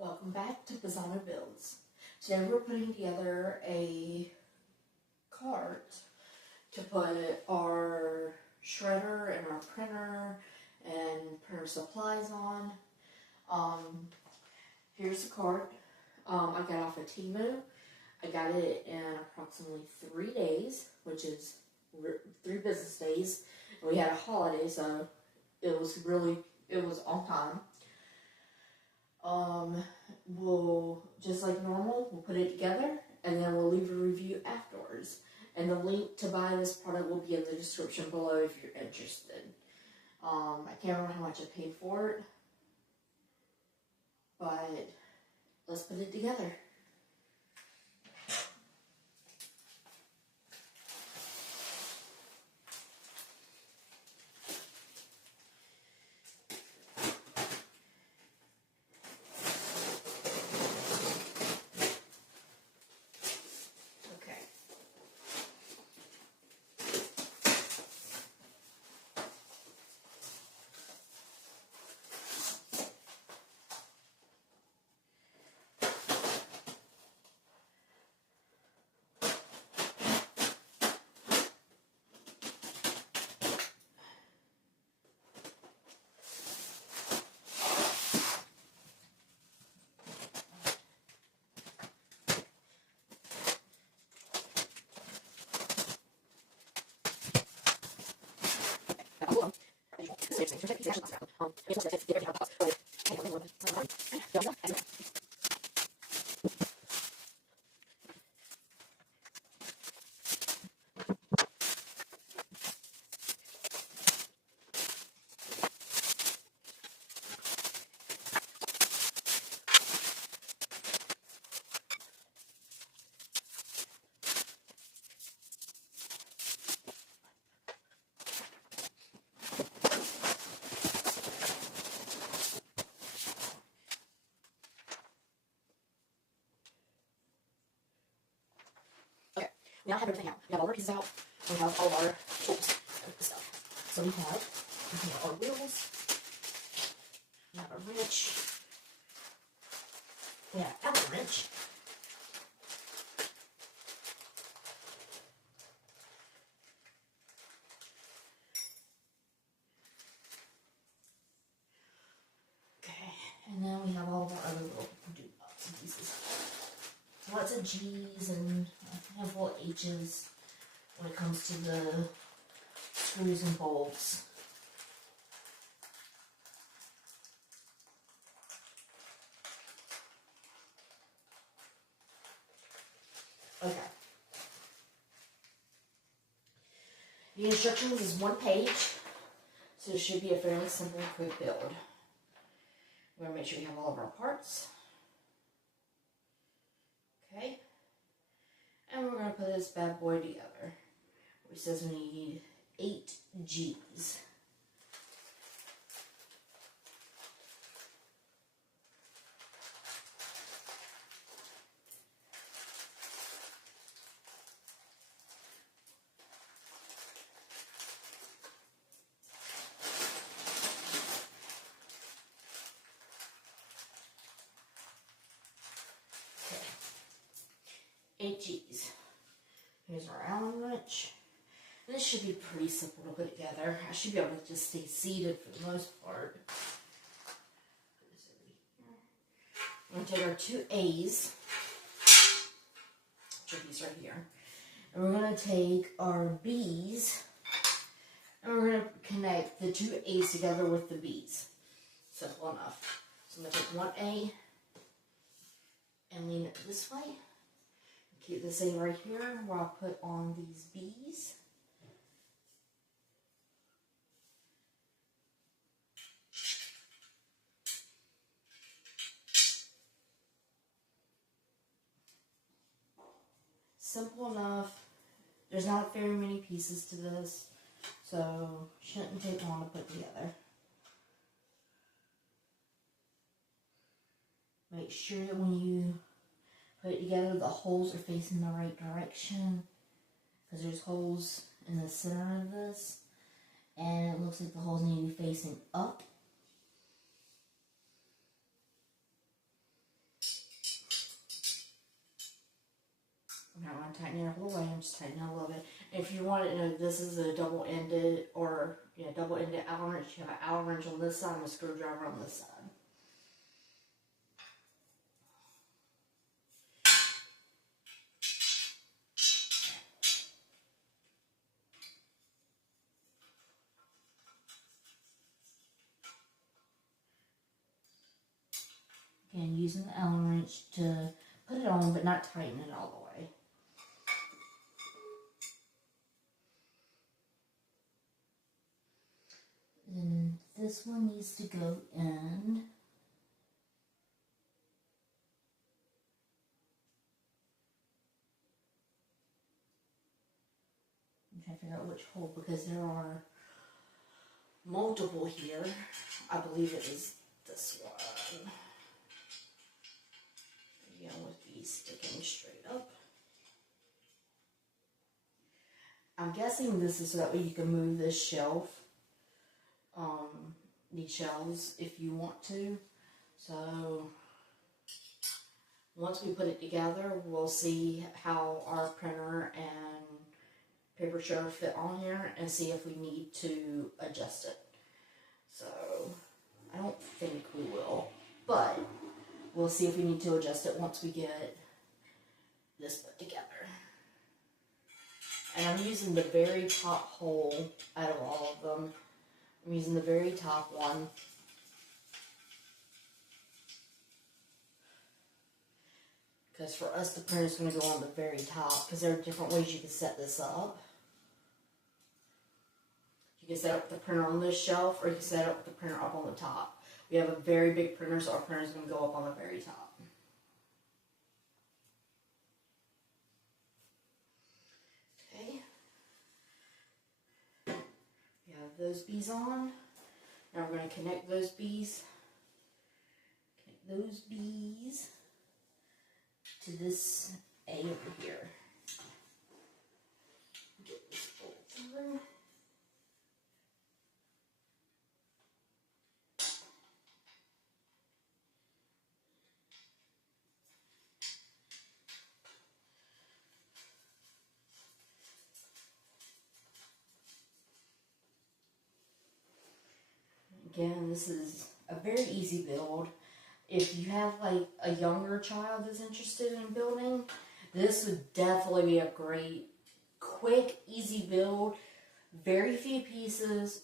Welcome back to Pisano Builds. Today we're putting together a cart to put our shredder and our printer and printer supplies on. Here's the cart. I got off of Temu. I got it in approximately 3 days, which is 3 business days. We had a holiday, so it was on time. We'll, just like normal, we'll put it together, and then we'll leave a review afterwards. And the link to buy this product will be in the description below if you're interested. I can't remember how much I paid for it, but let's put it together. We now have everything out. We have all our pieces out. We have all of our tools and stuff. So we have our wheels. We have a wrench. We have an Allen wrench. Okay, and then we have all of our other little pieces. Lots of G's and a handful of H's when it comes to the screws and bolts. Okay. The instructions is 1 page, so it should be a fairly simple and quick build. We're going to make sure we have all of our parts. Okay, and we're going to put this bad boy together. It says we need 8 G's. Eight G's. Here's our Allen wrench. This should be pretty simple to put together. I should be able to just stay seated for the most part. Put this over here. We're going to take our 2 A's, which are these right here, and we're going to take our B's, and we're going to connect the 2 A's together with the B's. Simple enough. So I'm going to take 1 A and lean it this way. Keep the same right here where I'll put on these B's. Simple enough. There's not very many pieces to this, so shouldn't take long to put together. Make sure that when you put it together, the holes are facing the right direction, because there's holes in the center of this, and it looks like the holes need to be facing up. not tightening it all the way, I'm just tightening it a little bit. And if you want to know, this is a double-ended or double-ended Allen wrench. You have an Allen wrench on this side and a screwdriver on this side. Again, using the Allen wrench to put it on, but not tighten it all the way. Then this one needs to go in. I'm trying to figure out which hole because there are multiple here. I believe it is this one. Again, with these sticking straight up. I'm guessing this is so that way you can move this shelf, these shelves if you want to. So once we put it together, we'll see how our printer and paper shredder fit on here and see if we need to adjust it. So I don't think we will, but we'll see if we need to adjust it once we get this put together. And I'm using the very top hole out of all of them. I'm using the very top one. Because for us, the printer is going to go on the very top, because there are different ways you can set this up. You can set up the printer on this shelf, or you can set up the printer up on the top. We have a very big printer, so our printer is going to go up on the very top. Okay. We have those bees on. Now we're going to connect those bees. Connect those bees to this A over here. Get this bolt through. Again, this is a very easy build. If you have like a younger child that's interested in building, this would definitely be a great, quick, easy build. Very few pieces.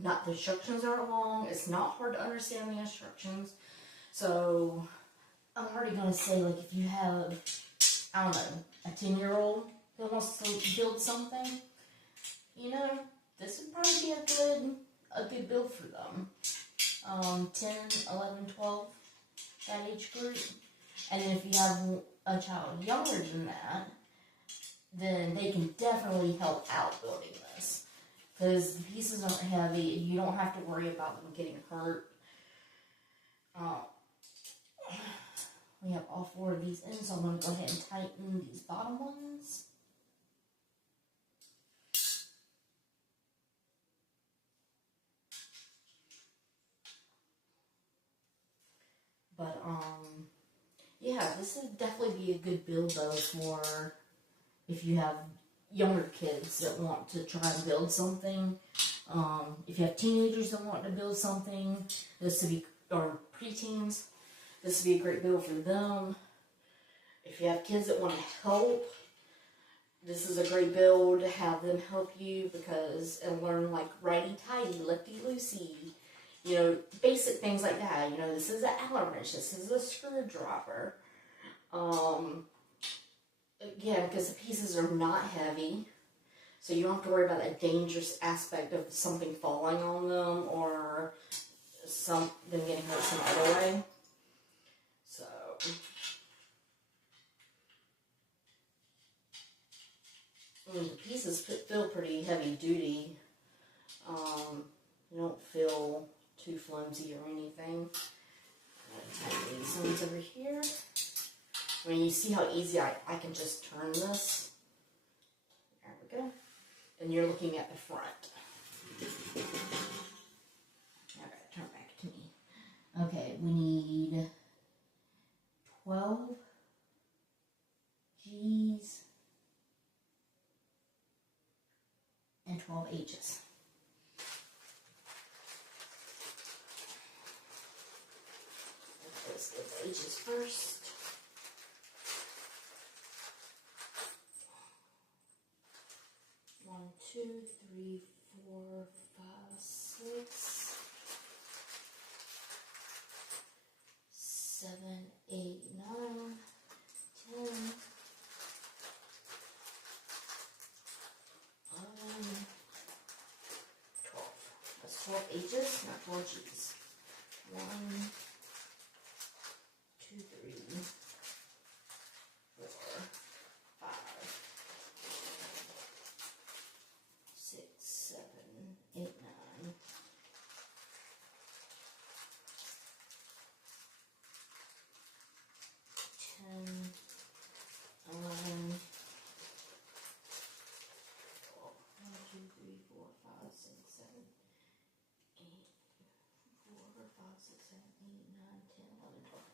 Not the instructions aren't long. It's not hard to understand the instructions. So I'm already gonna say, like, if you have, I don't know, a 10-year-old that wants to build something, you know, this would probably be a good build for them. 10, 11, 12. That age group. And then if you have a child younger than that, then they can definitely help out building this. Because the pieces aren't heavy, you don't have to worry about them getting hurt. We have all 4 of these in, so I'm going to go ahead and tighten these bottom ones. But, yeah, this would definitely be a good build, though, for if you have younger kids that want to try and build something. If you have teenagers that want to build something, this would be, or preteens, this would be a great build for them. If you have kids that want to help, this is a great build to have them help you and learn, like, righty-tighty, lefty-loosey. You know, basic things like that. You know, this is an Allen wrench. This is a screwdriver. Again, because the pieces are not heavy. So you don't have to worry about that dangerous aspect of something falling on them or them getting hurt some other way. So, the pieces feel pretty heavy duty. You don't feel too flimsy or anything. I'm going to tighten these ones over here. I mean, you see how easy I can just turn this. There we go. And you're looking at the front. Alright, turn back to me. Okay, we need 12 G's and 12 H's. Let's get the H's first. One, two, three, 4, 5, 6, 7, 8, 9, 10, 11, 12. That's 12 H's, not 12 G's. 1, 2, 3, 4, 5, 6, 7, 8, 9, 10, 11, 12. 1, 2, 3, 4, 5, 6, 7, 8, 4, 5, 6, 7, 8, 9, 10, 11, 12.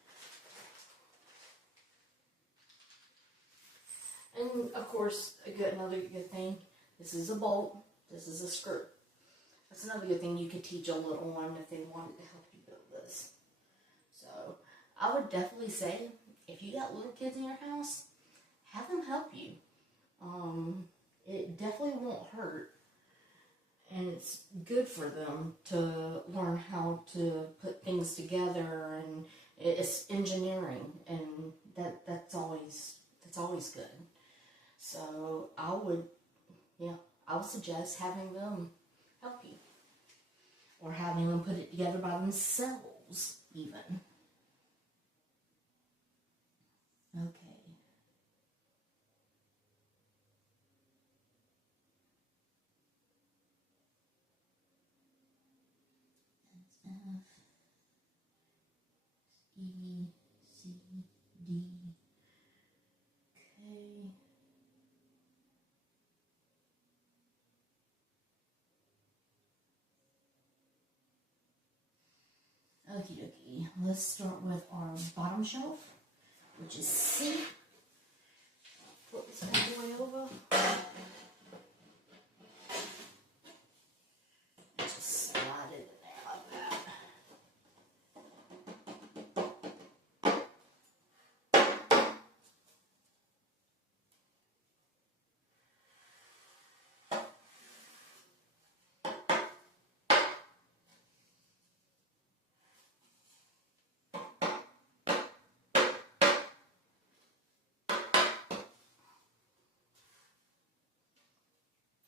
And of course, another good thing, this is a bolt, this is a screw. That's another good thing you could teach a little one if they wanted to help you build this. So, I would definitely say, if you got little kids in your house, have them help you. It definitely won't hurt. And it's good for them to learn how to put things together, and it's engineering, and that's always good. So I would suggest having them help you, or having them put it together by themselves, even. Okay. That's F, E, C, D, K. Okie dokie. Let's start with our bottom shelf, which is C. Flip this bad boy over. Just slide it in there like that.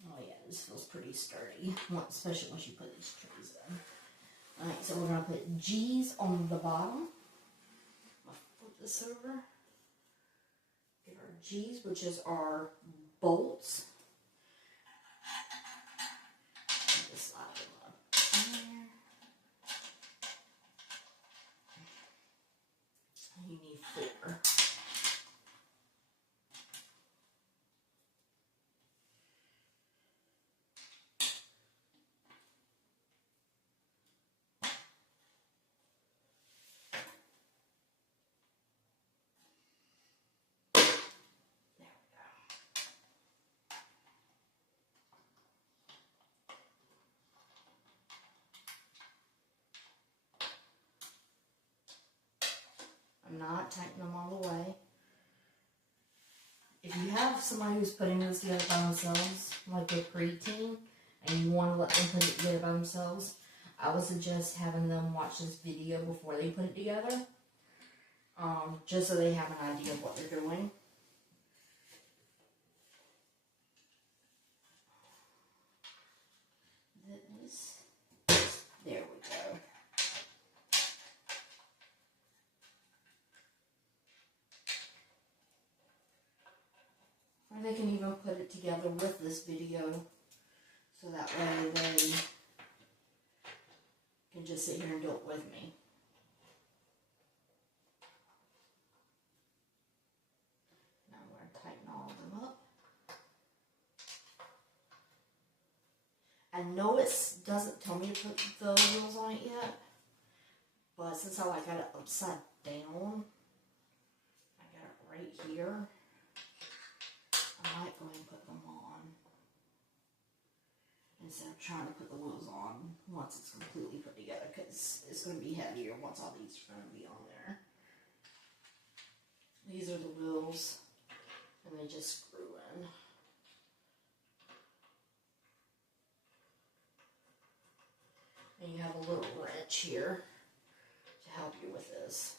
Oh yeah, this feels pretty sturdy, especially once you put these trays in. Alright, so we're going to put G's on the bottom. I'll flip this over. Get our G's, which is our bolts. Just slide them up there. And you need 4. I'm not tightening them all the way. If you have somebody who's putting this together by themselves, like a preteen, and you want to let them put it together by themselves, I would suggest having them watch this video before they put it together, just so they have an idea of what they're doing. There we go. Or they can even put it together with this video, so that way they can just sit here and do it with me. Now I'm going to tighten all of them up. I know it doesn't tell me to put the wheels on it yet, but since I got it upside down, I got it right here, I might go ahead and put them on. instead of trying to put the wheels on once it's completely put together, because it's going to be heavier once all these are going to be on there. These are the wheels, and they just screw in. And you have a little wrench here to help you with this.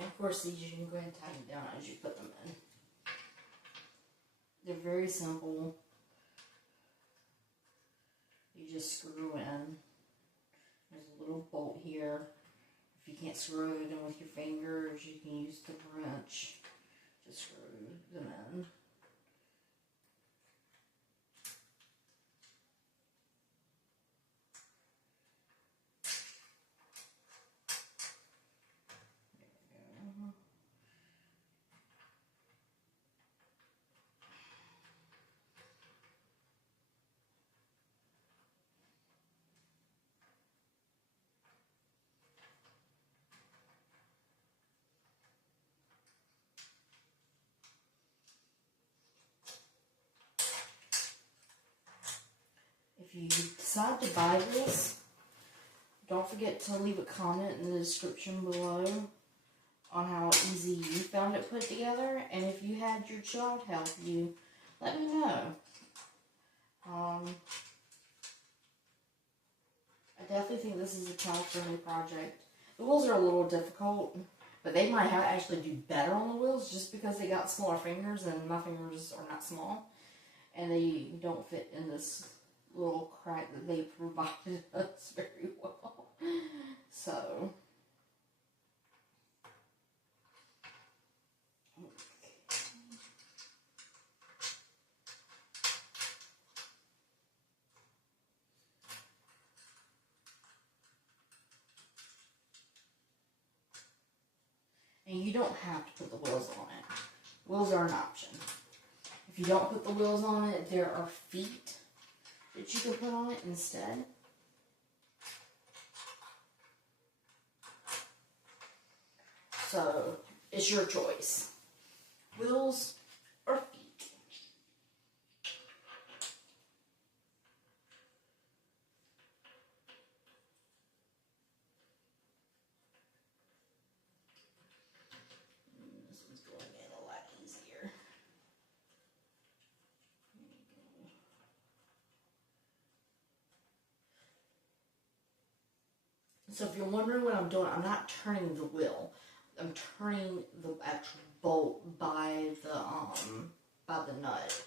Of course, these you can go ahead and tighten down as you put them in. They're very simple. You just screw in. There's a little bolt here. If you can't screw it in with your fingers, you can use the wrench to screw them in. If you decide to buy this, don't forget to leave a comment in the description below on how easy you found it put together. And if you had your child help you, let me know. I definitely think this is a child-friendly project. The wheels are a little difficult, but they might actually do better on the wheels just because they got smaller fingers, and my fingers are not small. And they don't fit in this little crack that they provided us very well. So, and you don't have to put the wheels on it. Wheels are an option. If you don't put the wheels on it, there are feet that you can put on it instead. So, it's your choice. Wheels or feet. This one's going in a lot easier. So if you're wondering what I'm doing, I'm not turning the wheel. I'm turning the actual bolt by the nut.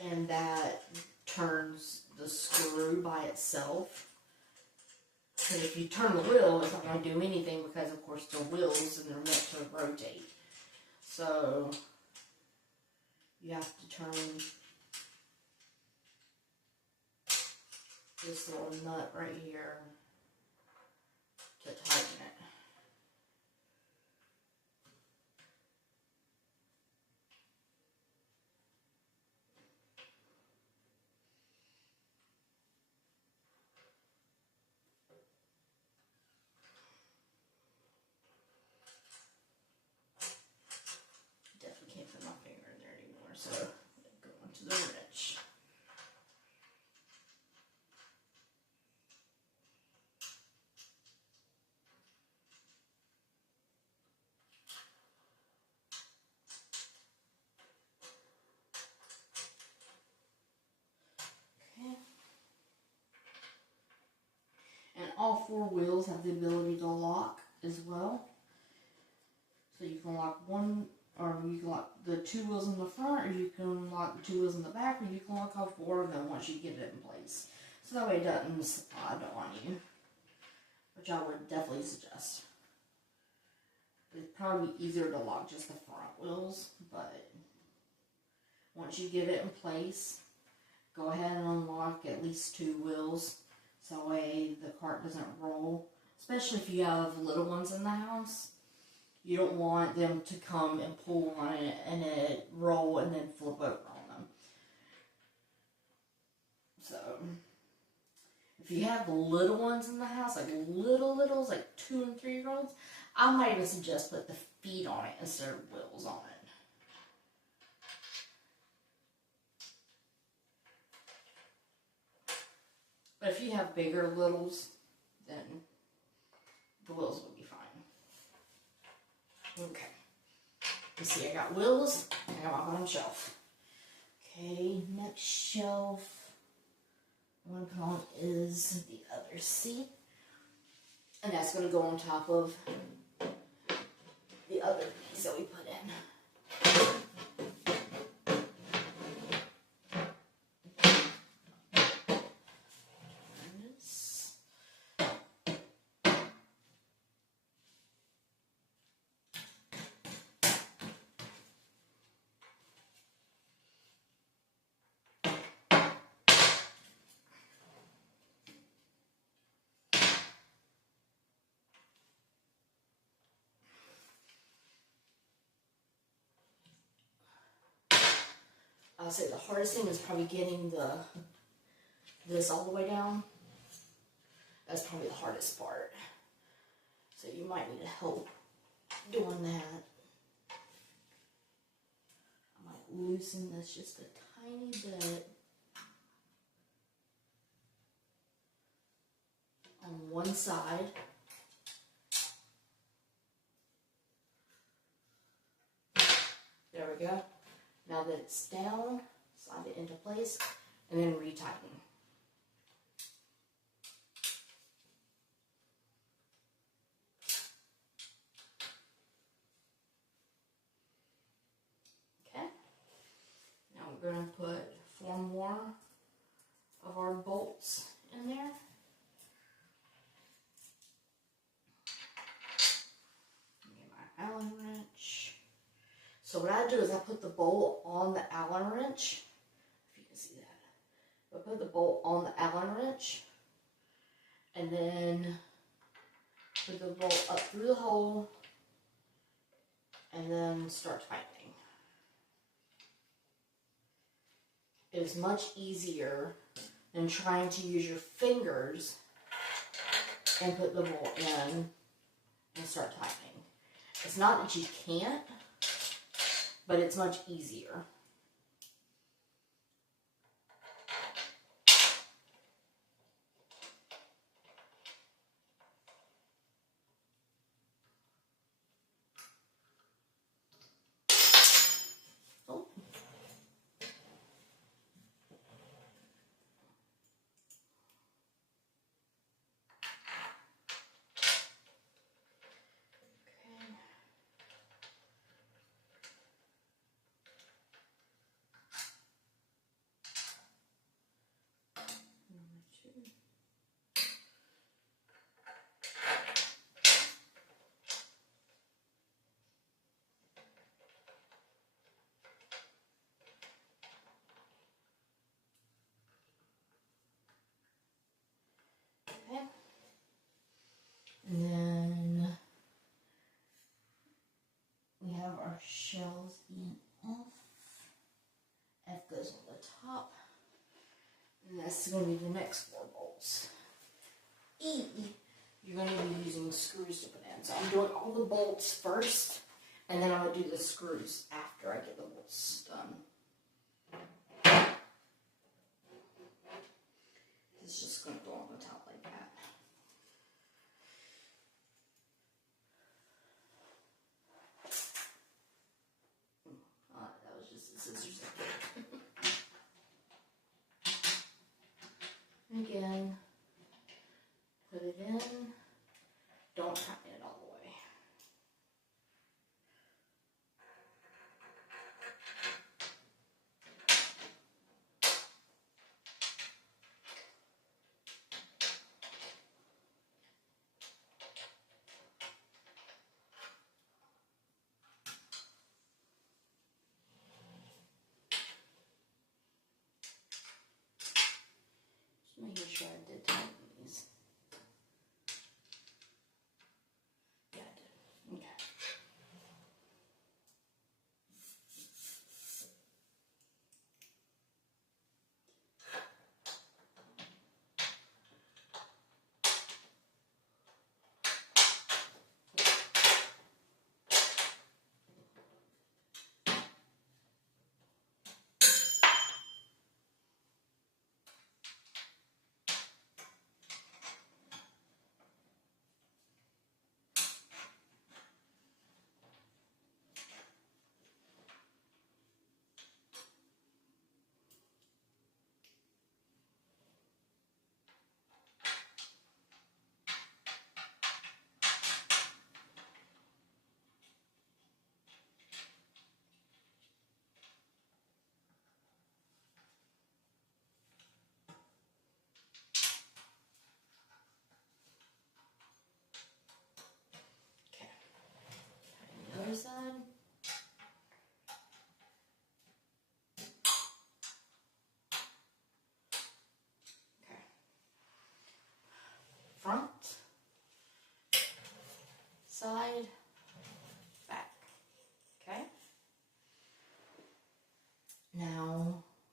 And that turns the screw by itself. And if you turn the wheel, it's not going to do anything because, of course, they're wheels and they're meant to rotate. So you have to turn this little nut right here to tighten it. Definitely can't put my finger in there anymore, so I'm going to the wrench. 4 wheels have the ability to lock as well. So you can lock one, or you can lock the 2 wheels in the front, or you can lock the 2 wheels in the back, or you can lock all 4 of them once you get it in place. So that way it doesn't slide on you, which I would definitely suggest. It'd probably be easier to lock just the front wheels, but once you get it in place, go ahead and unlock at least 2 wheels, so that way the cart doesn't roll, especially if you have little ones in the house. You don't want them to come and pull on it and it roll and then flip over on them. So, if you have little ones in the house, like littles, like 2 and 3 year olds, I might even suggest put the feet on it instead of wheels on it. But if you have bigger littles, then the wheels will be fine. Okay. Let's see, I got wheels, I got my bottom shelf. Okay, next shelf I'm going to put on is the other seat. And that's going to go on top of the other piece that we put in. I'll say the hardest thing is probably getting this all the way down. That's probably the hardest part. So you might need help doing that. I might loosen this just a tiny bit on one side. There we go. Now that it's down, slide it into place, and then retighten. Okay. Now we're going to put 4 more of our bolts in there. Get my Allen wrench. So what I do is I put the bolt on the Allen wrench, if you can see that. I put the bolt on the Allen wrench, and then put the bolt up through the hole, and then start tightening. It is much easier than trying to use your fingers and put the bolt in and start tightening. It's not that you can't, but it's much easier. Oh. Okay. And then we have our shells E and F. F goes on the top. And that's going to be the next 4 bolts. E, you're going to be using screws to put in. So I'm doing all the bolts first, and then I'm going to do the screws after I get the bolts done. It's just going to go on the top like that. That was just the scissors. Again, put it in.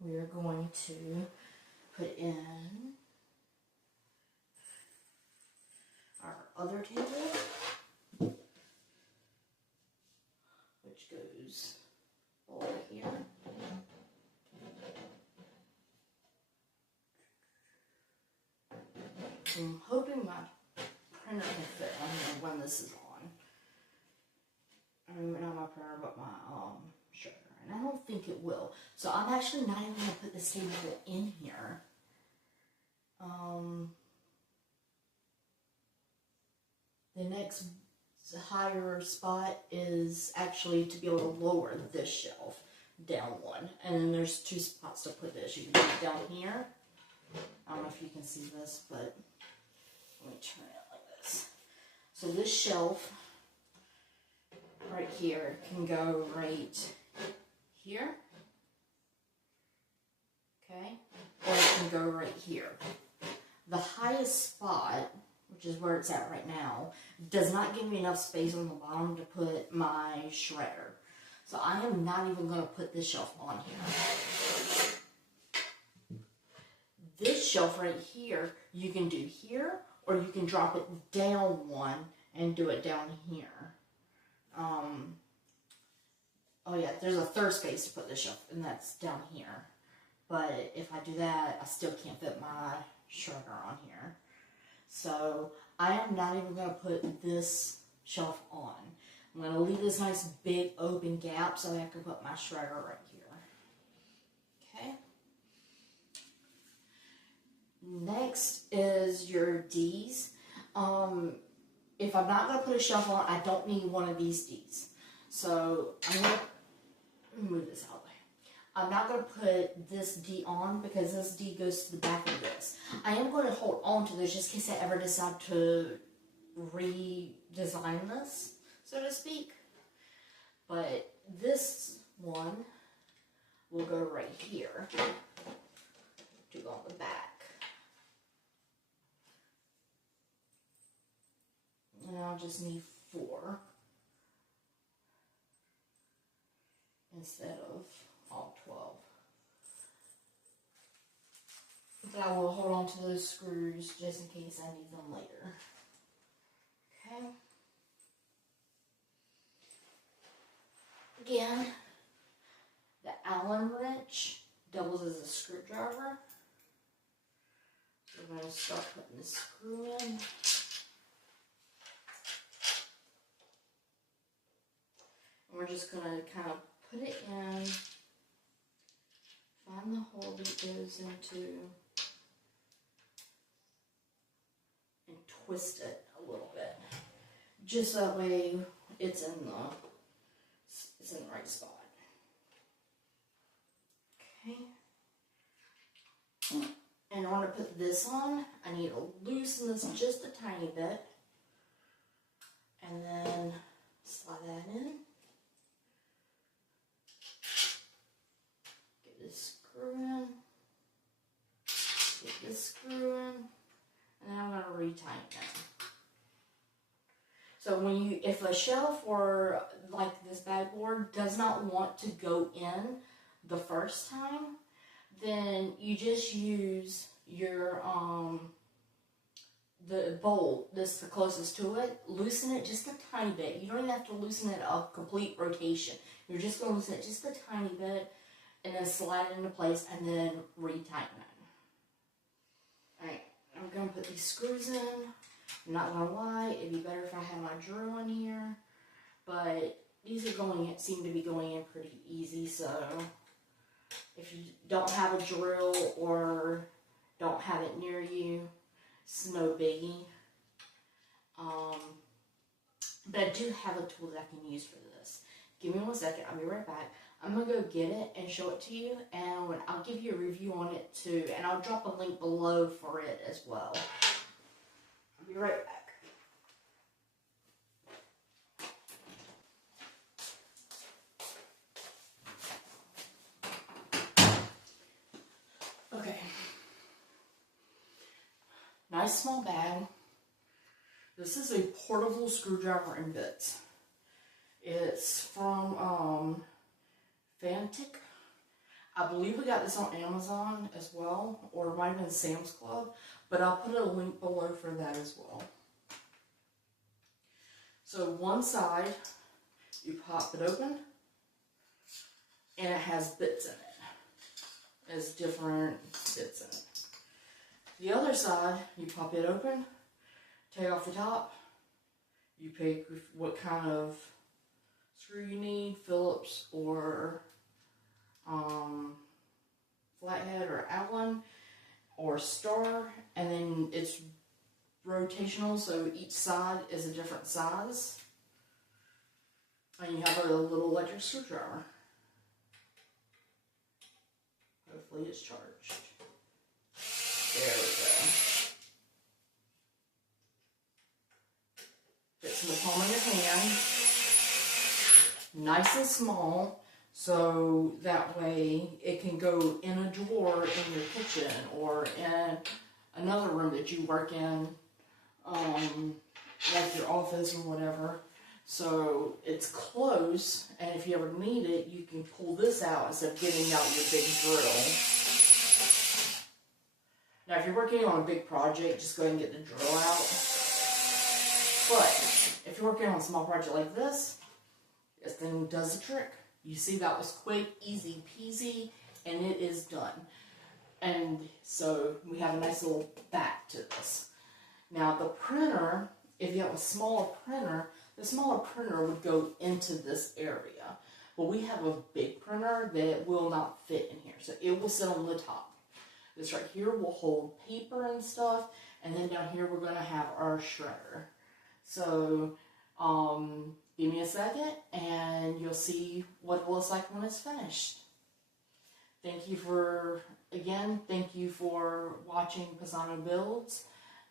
we are going to put in our other table, which goes over here. I'm hoping my printer can fit on here when this is on. I mean, not my printer, but my shredder. And I don't think it will. So I'm actually not even going to put this table in here. The next higher spot is actually to be able to lower this shelf down one. And then there's two spots to put this. You can put it down here. I don't know if you can see this, but let me turn it like this. So this shelf right here can go right here. Okay? Or it can go right here. The highest spot, which is where it's at right now, does not give me enough space on the bottom to put my shredder. So I am not even going to put this shelf on here. This shelf right here, you can do here, or you can drop it down one and do it down here. Oh yeah, there's a third space to put this shelf, and that's down here. But if I do that, I still can't fit my shredder on here. So I am not even going to put this shelf on. I'm going to leave this nice big open gap so I can put my shredder right here. Okay. Next is your D's. If I'm not going to put a shelf on, I don't need one of these D's. So I'm going to move this out of the way. I'm not going to put this D on because this D goes to the back of this. I am going to hold on to this just in case I ever decide to redesign this, so to speak. But this one will go right here to go on the back. And I'll just need 4 instead of all 12. But I will hold on to those screws just in case I need them later. Okay. Again, the Allen wrench doubles as a screwdriver. So we're going to start putting the screw in. We're just going to kind of put it in, find the hole that it goes into, and twist it a little bit. Just that way it's in the right spot. Okay. In order to put this on, I need to loosen this just a tiny bit, and then slide that in. Screw in, get this screw in, and then I'm going to retighten it. So if a shelf or like this backboard does not want to go in the first time, then you just use your the bolt that's the closest to it, loosen it just a tiny bit. You don't even have to loosen it a complete rotation. You're just going to loosen it just a tiny bit, and then slide it into place, and then retighten it. Alright, I'm going to put these screws in. I'm not going to lie, it'd be better if I had my drill in here, but these are seem to be going in pretty easy, so if you don't have a drill or don't have it near you, it's no biggie. But I do have a tool that I can use for this. Give me 1 second, I'll be right back. I'm going to go get it and show it to you, and I'll give you a review on it too, and I'll drop a link below for it as well. I'll be right back. Okay. Nice small bag. This is a portable screwdriver and bits. It's from Fantic. I believe we got this on Amazon as well, or it might have been Sam's Club, but I'll put a link below for that as well. So one side, you pop it open, and it has bits in it. There's different bits in it. The other side, you pop it open, take off the top, you pick what kind of screw you need, Phillips or flathead or Allen or star, and then it's rotational, so each side is a different size. And you have a little electric screwdriver. Hopefully it's charged. There we go. Fits in the palm of your hand. Nice and small, so that way it can go in a drawer in your kitchen or in another room that you work in, like your office or whatever. So it's close, and if you ever need it, you can pull this out instead of getting out your big drill. Now, if you're working on a big project, just go ahead and get the drill out. But if you're working on a small project like this thing does the trick. You see, that was quick, easy peasy, and it is done. And so we have a nice little back to this. Now, the printer, if you have a smaller printer, the smaller printer would go into this area. But we have a big printer that will not fit in here, so it will sit on the top. This right here will hold paper and stuff, and then down here we're going to have our shredder. So, give me a second, and you'll see what it looks like when it's finished. Thank you for watching Pisano Builds,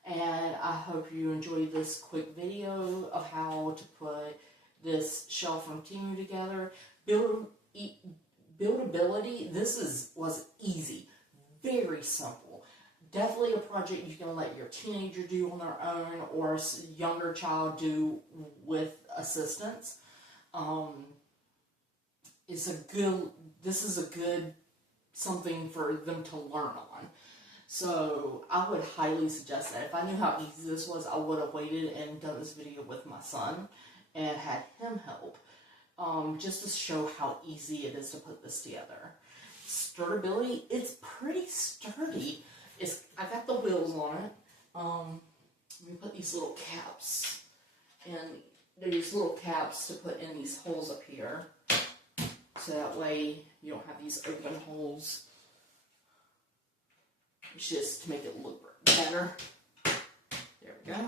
and I hope you enjoyed this quick video of how to put this shelf from Temu together. Buildability, this was easy, very simple. Definitely a project you can let your teenager do on their own or a younger child do with assistance. This is a good something for them to learn on. So I would highly suggest that. If I knew how easy this was, I would have waited and done this video with my son and had him help, just to show how easy it is to put this together. Sturability, it's pretty sturdy. I got the wheels on it. Let me put these little caps, and there's little caps to put in these holes up here, so that way you don't have these open holes. It's just to make it look better. There we go.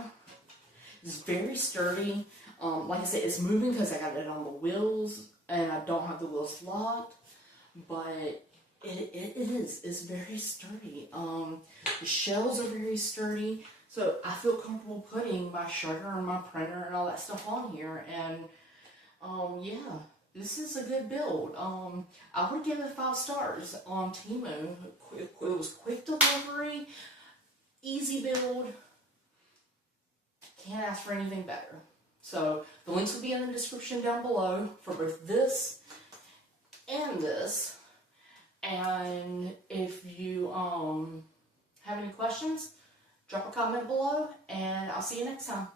It's very sturdy. Like I said, it's moving because I got it on the wheels, and I don't have the wheels locked, but it's very sturdy. The shells are very sturdy, so I feel comfortable putting my shredder and my printer and all that stuff on here, and yeah, this is a good build. I would give it 5 stars on Temu. It was quick delivery, easy build, can't ask for anything better. So the links will be in the description down below for both this and this. And if you have any questions, drop a comment below, and I'll see you next time.